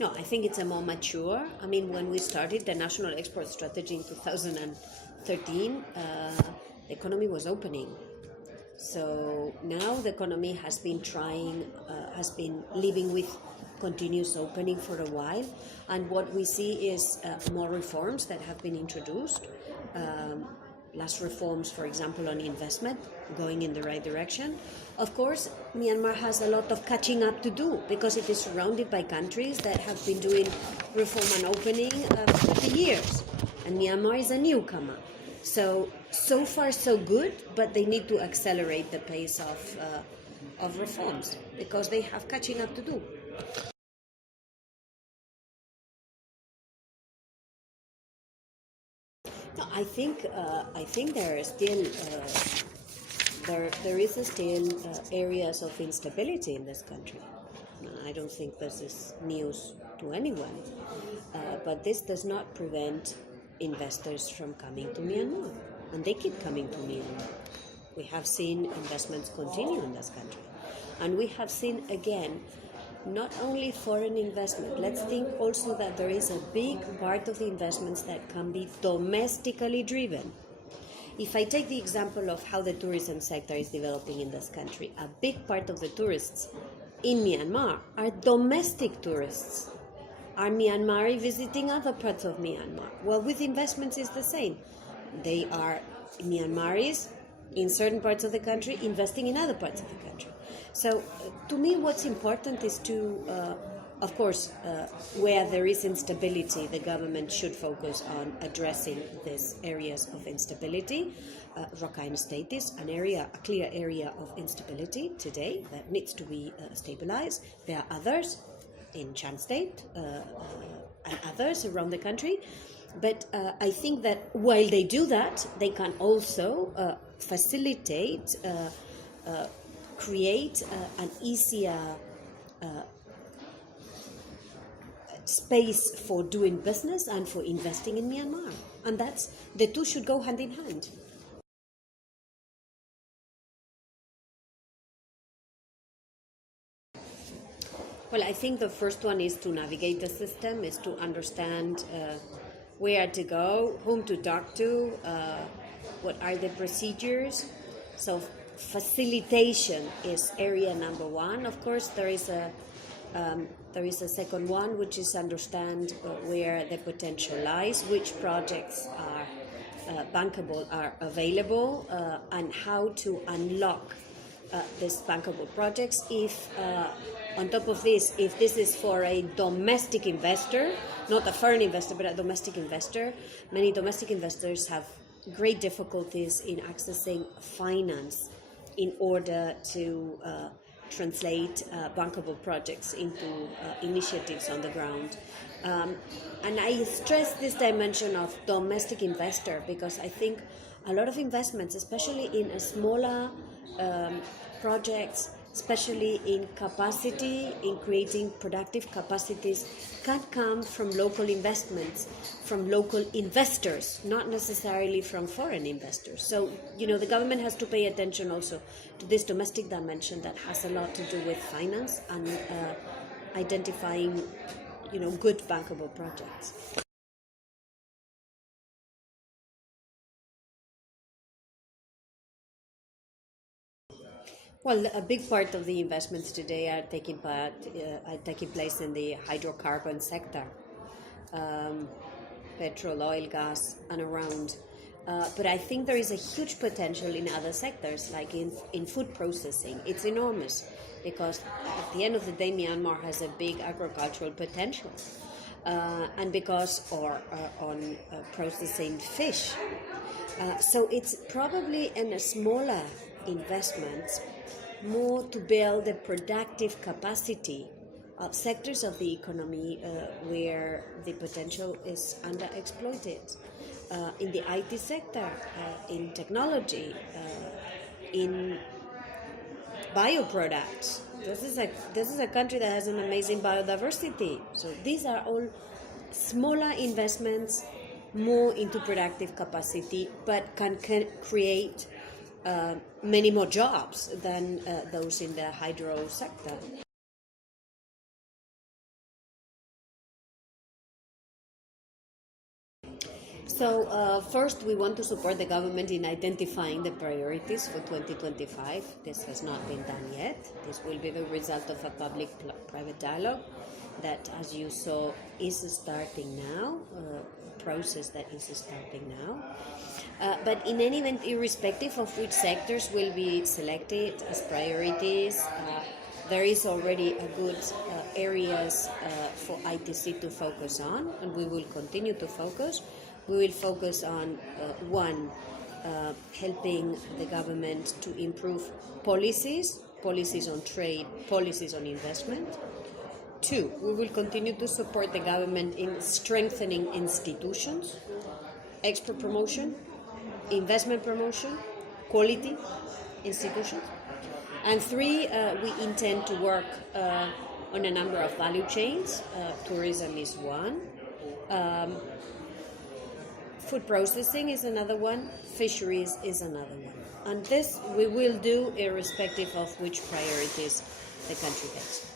No, I think it's a more mature. I mean, when we started the national export strategy in 2013, the economy was opening. So now the economy has been has been living with continuous opening for a while, and what we see is more reforms that have been introduced. Last reforms, for example, on investment, going in the right direction. Of course, Myanmar has a lot of catching up to do because it is surrounded by countries that have been doing reform and opening for 50 years, and Myanmar is a newcomer. So far so good, but they need to accelerate the pace of reforms because they have catching up to do. No, I think there are still there is still areas of instability in this country. I don't think this is news to anyone, but this does not prevent investors from coming to Myanmar, and they keep coming to Myanmar. We have seen investments continue in this country, and we have seen again not only foreign investment. Let's think also that there is a big part of the investments that can be domestically driven. If I take the example of how the tourism sector is developing in this country, a big part of the tourists in Myanmar are domestic tourists. Are Myanmari visiting other parts of Myanmar? Well, with investments it's the same. They are Myanmaris in certain parts of the country investing in other parts of the country. So to me what's important is to, of course, where there is instability, the government should focus on addressing these areas of instability. Rakhine State is a clear area of instability today that needs to be stabilized. There are others in Chan State and others around the country. But I think that while they do that, they can also facilitate, create an easier space for doing business and for investing in Myanmar. And the two should go hand in hand. Well, I think the first one is to navigate the system, is to understand where to go, whom to talk to, what are the procedures. So facilitation is area number one. Of course, there is a second one, which is understand where the potential lies, which projects are bankable, are available, and how to unlock these bankable projects. If on top of this, if this is for a domestic investor, not a foreign investor, but a domestic investor, many domestic investors have great difficulties in accessing finance in order to translate bankable projects into initiatives on the ground. And I stress this dimension of domestic investor because I think a lot of investments, especially in smaller projects, especially in capacity, in creating productive capacities, can come from local investments, from local investors, not necessarily from foreign investors. So, the government has to pay attention also to this domestic dimension that has a lot to do with finance and identifying, good bankable projects. Well, a big part of the investments today are taking place in the hydrocarbon sector, petrol, oil, gas, and around. But I think there is a huge potential in other sectors, like in food processing. It's enormous because at the end of the day, Myanmar has a big agricultural potential, and because on processing fish. So it's probably in a smaller investments, more to build the productive capacity of sectors of the economy where the potential is underexploited. In the IT sector, in technology, in bioproducts. This is a country that has an amazing biodiversity. So these are all smaller investments, more into productive capacity, but can create many more jobs than those in the hydro sector. So first, we want to support the government in identifying the priorities for 2025. This has not been done yet. This will be the result of a public-private dialogue that, as you saw, is starting now, a process that is starting now. But in any event, irrespective of which sectors will be selected as priorities, there is already a good areas for ITC to focus on, and we will continue to focus. We will focus on one, helping the government to improve policies on trade, policies on investment. Two, we will continue to support the government in strengthening institutions, export promotion, investment promotion, quality institutions. And three, we intend to work on a number of value chains. Tourism is one. Food processing is another one. Fisheries is another one. And this we will do irrespective of which priorities the country takes.